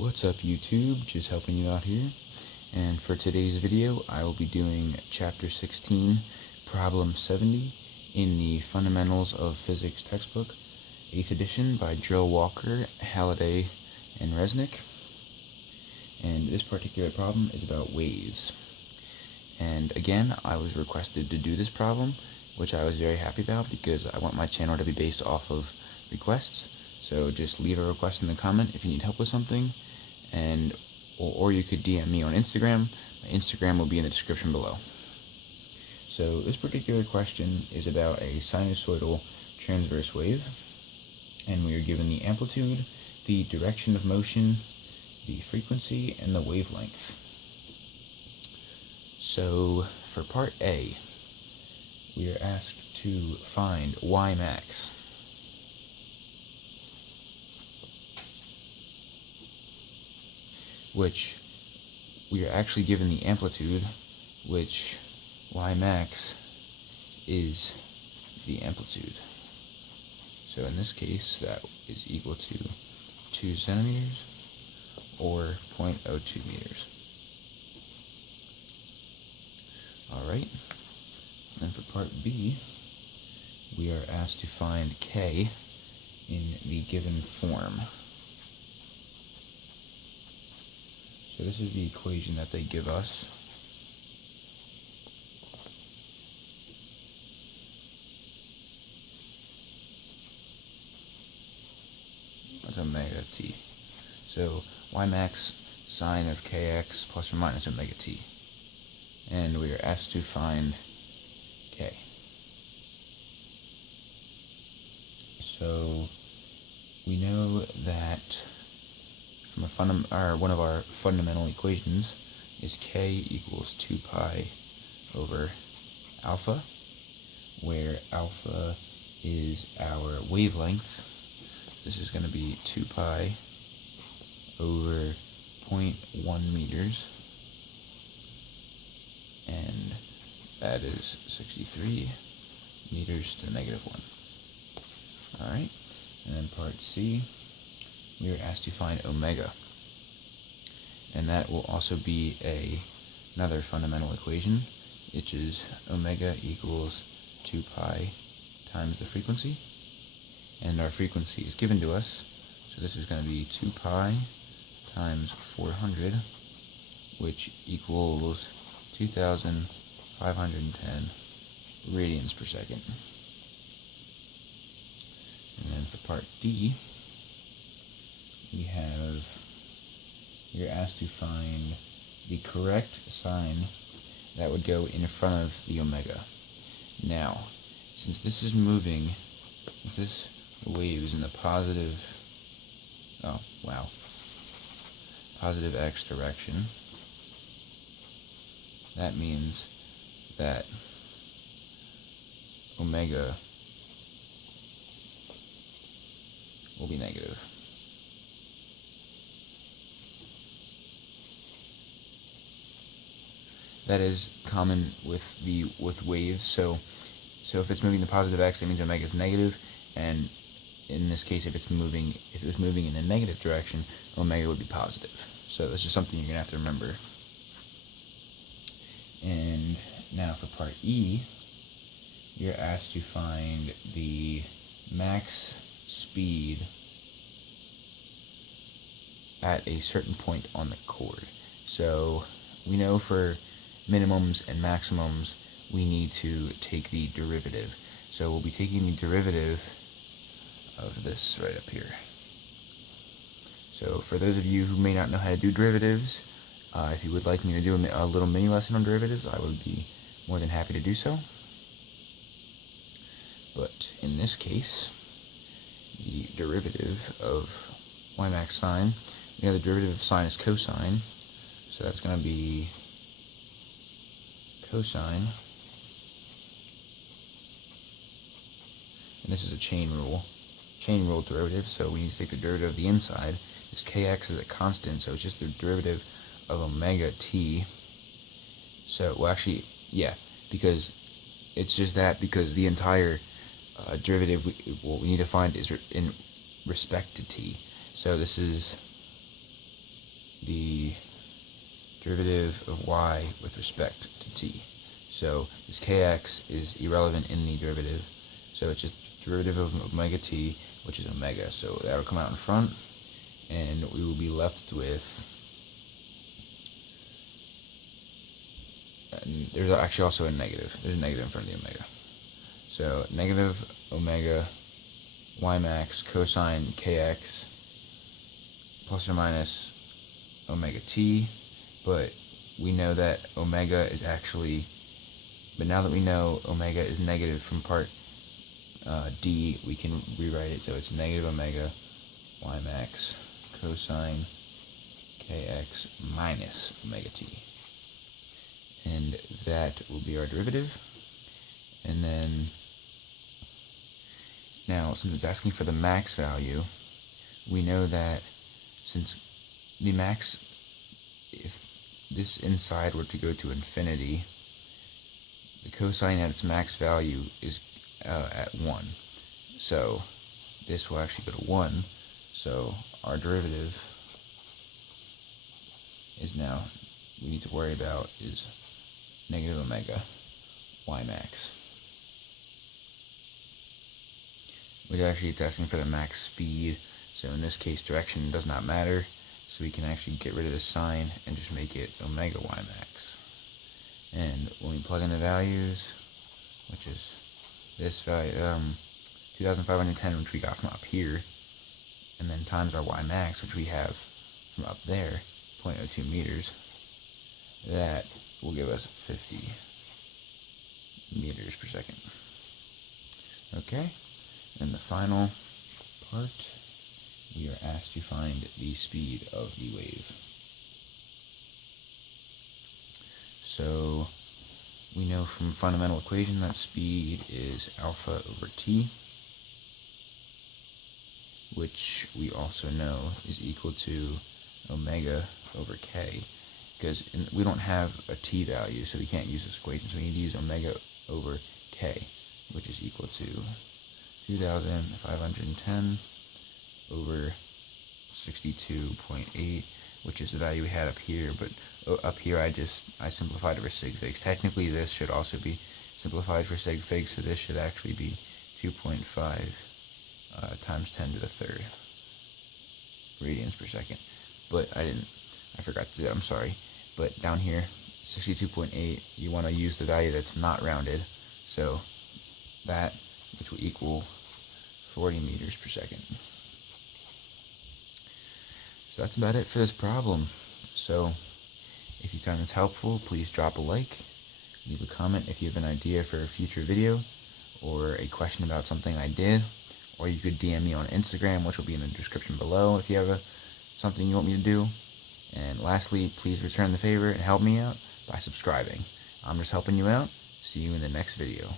What's up YouTube, just helping you out here, and for today's video I will be doing chapter 16, problem 70 in the Fundamentals of Physics textbook, 8th edition by Drill Walker, Halliday, and Resnick. And this particular problem is about waves. And again, I was requested to do this problem, which I was very happy about because I want my channel to be based off of requests. So just leave a request in the comment if you need help with something, and or you could DM me on Instagram. My Instagram will be in the description below. So this particular question is about a sinusoidal transverse wave, and we are given the amplitude, the direction of motion, the frequency, and the wavelength. So for part A, we are asked to find Y max. Which we are actually given the amplitude, which Y max is the amplitude. So in this case, that is equal to 2 centimeters or 0.02 meters. Alright, and for part B, we are asked to find K in the given form. So this is the equation that they give us. That's omega t. So Y max sine of kx plus or minus omega t. And we are asked to find K. So we know that from one of our fundamental equations is K equals 2 pi over alpha, where alpha is our wavelength. This is going to be 2 pi over 0.1 meters, and that is 63 meters to the negative 1. Alright, and then part C, we are asked to find omega, and that will also be another fundamental equation, which is omega equals 2 pi times the frequency, and our frequency is given to us, so this is going to be 2 pi times 400, which equals 2,510 radians per second. And then for part D, we're asked to find the correct sign that would go in front of the omega. Now, since this is moving, since this wave is in the positive x direction, that means that omega will be negative. That is common with waves. So if it's moving the positive x, that means omega is negative, and in this case, if it was moving in the negative direction, omega would be positive. So this is something you're gonna have to remember. And now for part E, you're asked to find the max speed at a certain point on the chord. So we know for minimums and maximums, we need to take the derivative. So we'll be taking the derivative of this right up here. So for those of you who may not know how to do derivatives, if you would like me to do a little mini lesson on derivatives, I would be more than happy to do so. But in this case, the derivative of Y max sine, we know the derivative of sine is cosine, so that's going to be cosine, and this is a chain rule derivative, so we need to take the derivative of the inside. This kx is a constant, so it's just the derivative of omega t. So, well, actually, yeah, because it's just that, because the entire derivative what we need to find is in respect to t. So this is derivative of y with respect to t. So this kx is irrelevant in the derivative, so it's just derivative of omega t, which is omega. So that'll come out in front, and we will be left with, there's actually also a negative. There's a negative in front of the omega. So negative omega y max cosine kx plus or minus omega t, but we know that omega is actually, but now that we know omega is negative from part d, we can rewrite it so it's negative omega y max cosine kx minus omega t. And that will be our derivative. And then, now since it's asking for the max value, we know that since the max, if this inside were to go to infinity, the cosine at its max value is at 1. So this will actually go to 1. So our derivative is now, we need to worry about is negative omega y max. Which actually it's asking for the max speed. So in this case, direction does not matter. So we can actually get rid of the sign and just make it omega y max. And when we plug in the values, which is this value, 2,510, which we got from up here, and then times our y max, which we have from up there, 0.02 meters, that will give us 50 meters per second. Okay, and the final part, we are asked to find the speed of the wave. So we know from fundamental equation that speed is alpha over t, which we also know is equal to omega over k, because we don't have a t value, so we can't use this equation, so we need to use omega over k, which is equal to 2,510 over 62.8, which is the value we had up here, but up here I simplified it for sig figs. Technically this should also be simplified for sig figs, so this should actually be 2.5 times 10 to the third radians per second. But I forgot to do that, I'm sorry. But down here, 62.8, you want to use the value that's not rounded, so that, which will equal 40 meters per second. So that's about it for this problem. So if you found this helpful, please drop a like, leave a comment if you have an idea for a future video, or a question about something I did, or you could DM me on Instagram, which will be in the description below if you have something you want me to do. And lastly, please return the favor and help me out by subscribing. I'm just helping you out. See you in the next video.